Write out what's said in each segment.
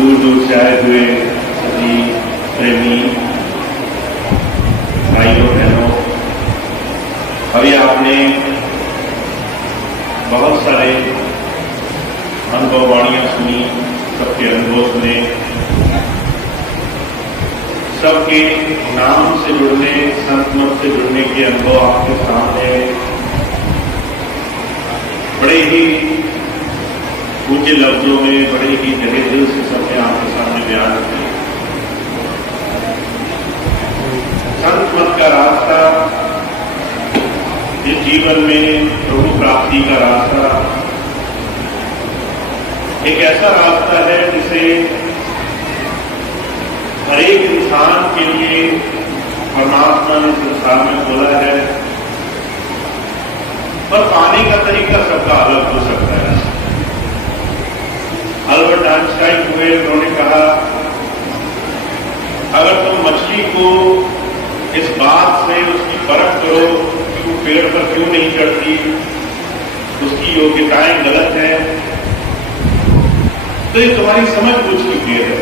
दूर दूर से आए हुए सभी प्रेमी भाइयों बहनों, अभी आपने बहुत सारे अनुभववाणियां सुनी, सबके अनुभव सुने, सबके नाम से जुड़ने, संत मत से जुड़ने के अनुभव आपके सामने बड़े ही ऊंचे लफ्जों में, बड़े ही गहरे दिल से सबने आपके सामने बयान किए। संत मत का रास्ता इस जीवन में प्रभु प्राप्ति का रास्ता एक ऐसा रास्ता है जिसे हर एक इंसान के लिए परमात्मा ने संसार में खोला है, पर पाने का तरीका सबका अलग हो सकता है। अल्बर्ट आइंस्टाइन हुए, उन्होंने कहा अगर तुम मछली को इस बात से उसकी परख करो कि वो पेड़ पर क्यों नहीं चढ़ती, उसकी योग्यताएं गलत हैं, तो ये तुम्हारी समझ बूझ की खेल है।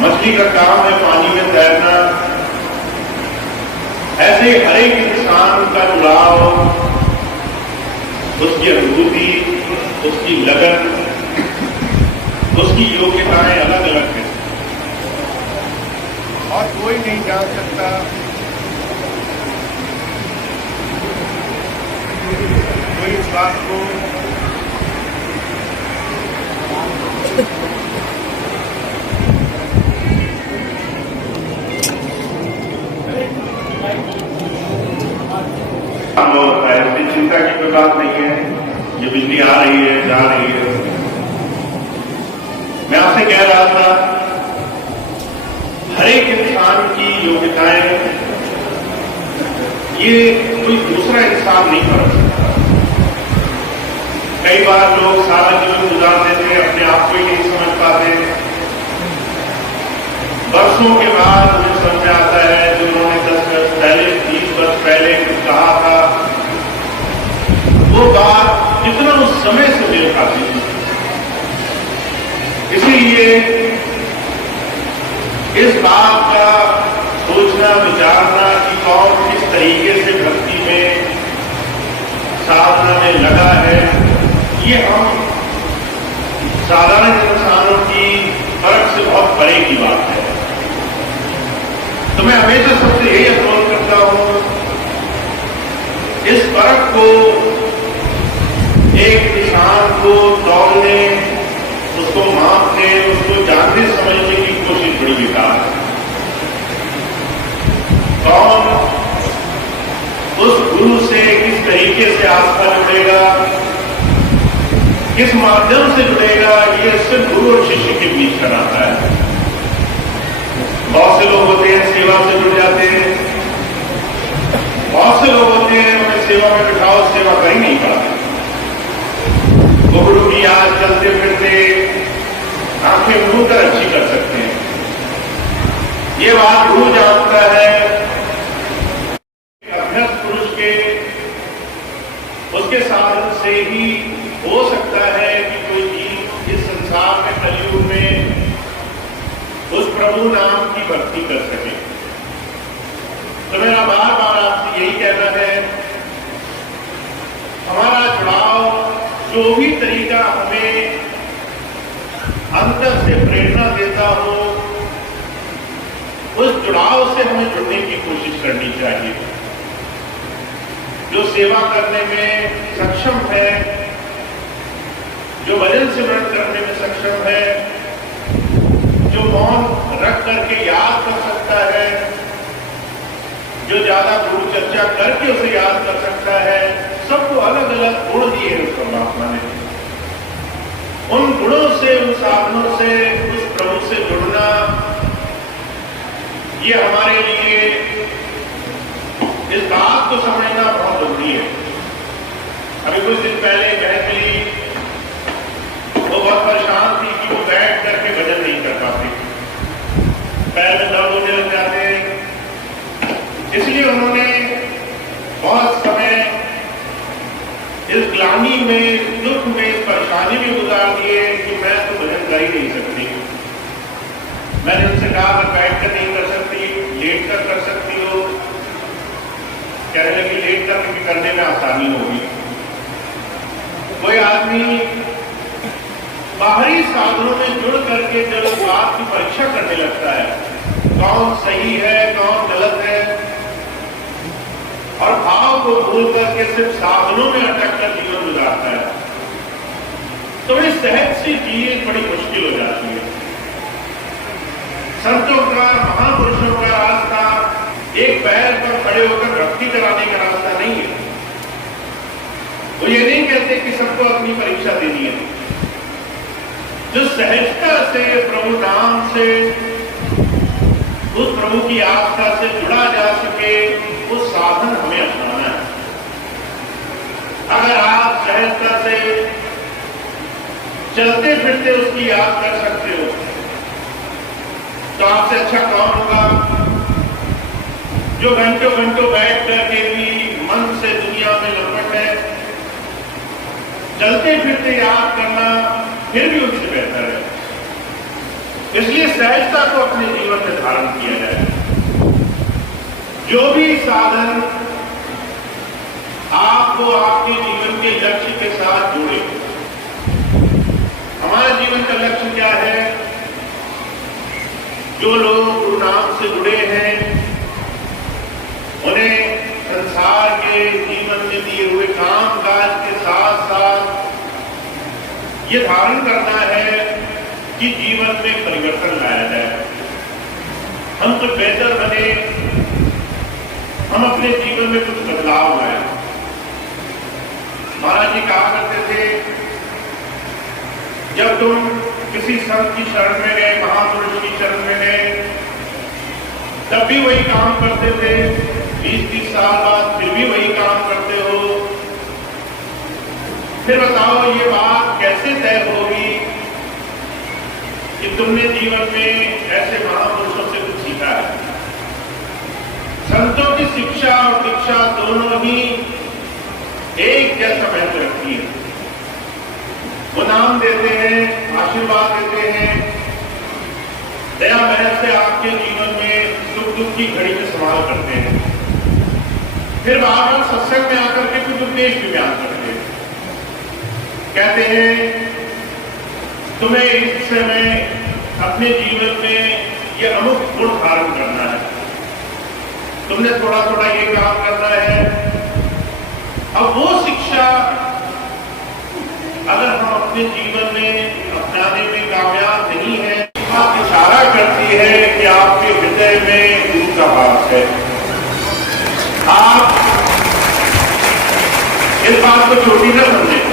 मछली का काम है पानी में तैरना। ऐसे हर एक इंसान का जुड़ाव, उसकी अनुभूति, उसकी लगन, उसकी योग्यताएं अलग अलग हैं और कोई नहीं जान सकता कोई इस बात को होता है। इसकी चिंता की कोई बात नहीं है। ये बिजली आ रही है, जा रही है। मैं आपसे कह रहा था हर एक इंसान की योग्यताएं ये कोई दूसरा इंसान नहीं कर सकता। कई बार लोग सारा जीवन गुजार देते, अपने आप को ही नहीं समझ पाते। वर्षों के बाद उन्हें समझ में आता है जो उन्होंने 10 वर्ष पहले, 20 वर्ष पहले कुछ कहा था, वो बात कितना उस समय से मेल खाती थी। इसीलिए इस बात का सोचना, विचारना कि कौन किस तरीके से भक्ति में, साधना में लगा है, ये हम साधारण इंसानों की फर्क से बहुत परे की बात है। तो मैं हमेशा सबसे यही अप्रोच करता हूं, इस फर्क को, एक इंसान को तौलने, उसको मापने, उसको जानने समझने की कोशिश बड़ी बेकार है। कौन उस गुरु से किस तरीके से आस्था जुड़ेगा, किस माध्यम से जुड़ेगा, ये सिर्फ गुरु और शिष्य के बीच का नाता है। बहुत से लोग होते हैं सेवा से जुड़ जाते हैं, बहुत से लोग होते हैं उन्हें सेवा में बिठाओ, सेवा कर ही नहीं पाते। वो गुरु की याद चलते फिरते आंखें मूंद कर अच्छी कर सकते हैं। ये बात गुरु जानता है। अभ्यस्त पुरुष के, उसके साधन से ही हो सकता है कि कोई जीव इस संसार में, कलयुग में उस प्रभु नाम की भक्ति कर सके। तो मेरा बार बार आपसे यही कहना है, हमारा जुड़ाव, जो भी तरीका हमें अंतर से प्रेरणा देता हो, उस जुड़ाव से हमें जुड़ने की कोशिश करनी चाहिए। जो सेवा करने में सक्षम है, जो भजन सिमरन करने में सक्षम है, जो मौन रख करके याद कर सकता है, जो ज्यादा गुरु चर्चा करके उसे याद कर सकता है, सबको अलग अलग गुण दिए उस परमात्मा ने। उन गुणों से, उन साधनों से, उस प्रभु से जुड़ना, ये हमारे लिए इस बात को समझना बहुत जरूरी है। अभी कुछ दिन पहले बहन मिली, वो बहुत परेशान थी कि वो बैठ करके भजन नहीं कर पाती, पैर में दर्द होने लग जाते। इसलिए उन्होंने बहुत समय इस ग्लानि में, दुख में, इस परेशानी में गुजार दिए कि मैं तो भजन कर ही नहीं सकती। मैंने उनसे कहा अगर बैठ कर नहीं कर सकती, लेट कर सकती हो। कहने लगी लेट कर करने में आसानी होगी। कोई आदमी बाहरी साधनों में जुड़ करके जब बात की परीक्षा करने लगता है, कौन सही है कौन गलत है, और भाव को भूल करके सिर्फ साधनों में अटक कर जीवन गुजारता है, तो इस सहज से चीज बड़ी मुश्किल हो जाती है। संतों का, महापुरुषों का रास्ता एक पैर पर खड़े होकर भक्ति कराने का रास्ता नहीं है। वो ये नहीं कहते कि सबको अपनी परीक्षा देनी है। जो सहजता से प्रभु नाम से, उस प्रभु की आस्था से जुड़ा जा सके, वो साधन हमें अपनाना है। अगर आप सहजता से चलते फिरते उसकी याद कर सकते हो, तो आपसे अच्छा कौन होगा जो घंटों घंटों बैठ करके भी मन से दुनिया में लपट है। चलते फिरते याद करना फिर भी उससे बेहतर है। इसलिए सहजता को अपने जीवन में धारण किया जाए। जो भी साधन आपको आपके जीवन के लक्ष्य के साथ जोड़े। हमारा जीवन का लक्ष्य क्या है? जो लोग गुरु नाम से जुड़े हैं, उन्हें संसार के जीवन में दिए हुए काम काज के साथ साथ ये धारण करना है कि जीवन में परिवर्तन लाया जाए, हम कुछ बेहतर बने, हम अपने जीवन में कुछ बदलाव लाए। महाराज जी कहा करते थे, जब तुम किसी संत की शरण में गए, महापुरुष की शरण में गए, तब भी वही काम करते थे, 20-30 साल बाद फिर भी वही काम करते हो। फिर बताओ ये बात कैसे तय होगी कि तुमने जीवन में ऐसे महापुरुषों से कुछ सीखा है। संतों की शिक्षा और दीक्षा दोनों ही एक जैसा महत्व रखती है। वो नाम देते हैं, आशीर्वाद देते हैं, दया महर से आपके जीवन में सुख दुख की घड़ी में संभाल करते हैं। फिर बार बार सत्संग में आकर के कुछ उपदेश भी बयान करते हैं। कहते हैं तुम्हें इस समय अपने जीवन में ये अमुक गुण धारण करना है, तुमने थोड़ा थोड़ा ये काम करना है। अब वो शिक्षा अगर हम अपने जीवन में अपनाने में कामयाब नहीं है, आप इशारा करती है कि आपके हृदय में गुरु का वास है। आप इस बात को छोटी न समझें।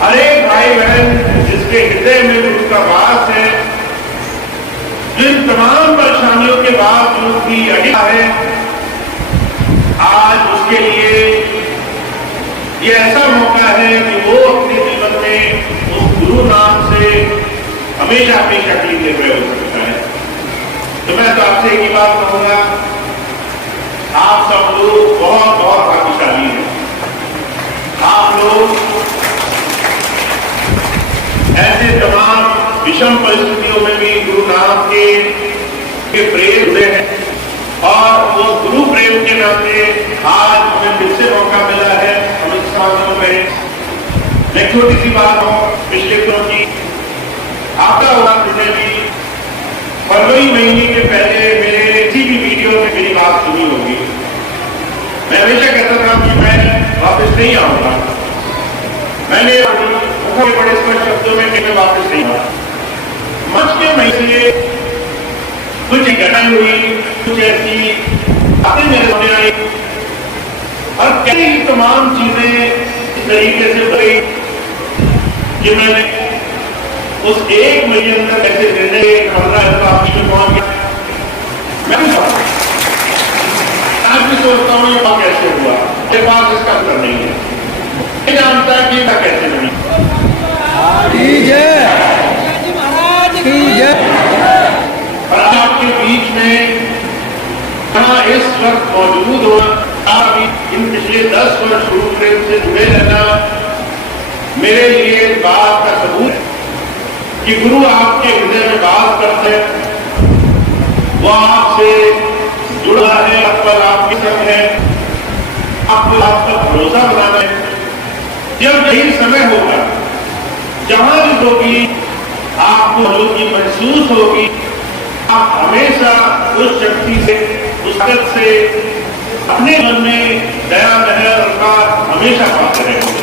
हर एक भाई बहन जिसके हृदय में गुरु का वास है, जिन तमाम परेशानियों के बावजूद भी अड़ा है, आज उसके लिए ये ऐसा मौका है कि वो अपने जीवन में उस गुरु नाम से हमेशा हमेशा के लिए हुए हो सकता है। तो मैं तो आपसे एक ही बात कहूंगा, आप सब लोग बहुत बहुत भाग्यशाली हैं। आप लोग ऐसे तमाम विषम परिस्थितियों में भी गुरु नाम के प्रेम हुए हैं, और वो गुरु प्रेम के नाते आज हमें फिर से मौका मिला है। हम इस साधनों में एक छोटी सी बात हो, पिछले दिनों की आपका हुआ, जिसे भी फरवरी महीने के पहले मेरे किसी भी वीडियो में मेरी बात सुनी होगी। मैं हमेशा कहता था कि मैं वापस नहीं आऊंगा। मैंने बड़े स्पष्ट शब्दों में कि मैं वापस नहीं आऊंगा। मंच के महीने कुछ घटना हुई, कुछ ऐसी बातें मेरे सामने आई, और कई तमाम चीजें इस तरीके से बनी कि मैंने उस एक महीने अंदर ऐसे निर्णय 15 आपकी में पहुंच गया। मैं भी आज भी सोचता हूँ ये बात कैसे हुआ, मेरे पास इसका उत्तर नहीं है। मैं जानता है कि ये कैसे बनी। और आपके बीच में कहाँ इस वक्त मौजूद हो, आप इन पिछले 10 वर्ष गुरु प्रेम से जुड़े रहना मेरे लिए बात का सबूत है। कि गुरु आपके हृदय में बात करते हैं, वो आपसे जुड़ा है, आप पर आपके संग है, आपको आप पर भरोसा बनाना है। जब यही समय होगा, जहां भी होगी आपको मौजूदगी महसूस होगी, आप हमेशा उस शक्ति से, उस ताकत से अपने मन में दया मेहर का हमेशा पाते रहेंगे।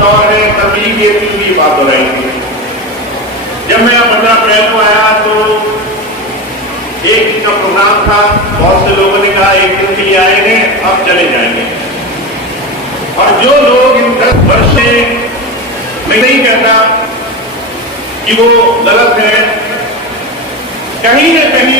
दौर है, तबलीग की बात हो रही थी। जब मैं 15 अप्रैल को आया तो एक दिन का प्रोग्राम था, बहुत से लोगों ने कहा एक दिन के लिए आए हैं, अब चले जाएंगे। और जो लोग इन 10 वर्ष से, मैं नहीं कहता कि वो गलत है, कहीं न कहीं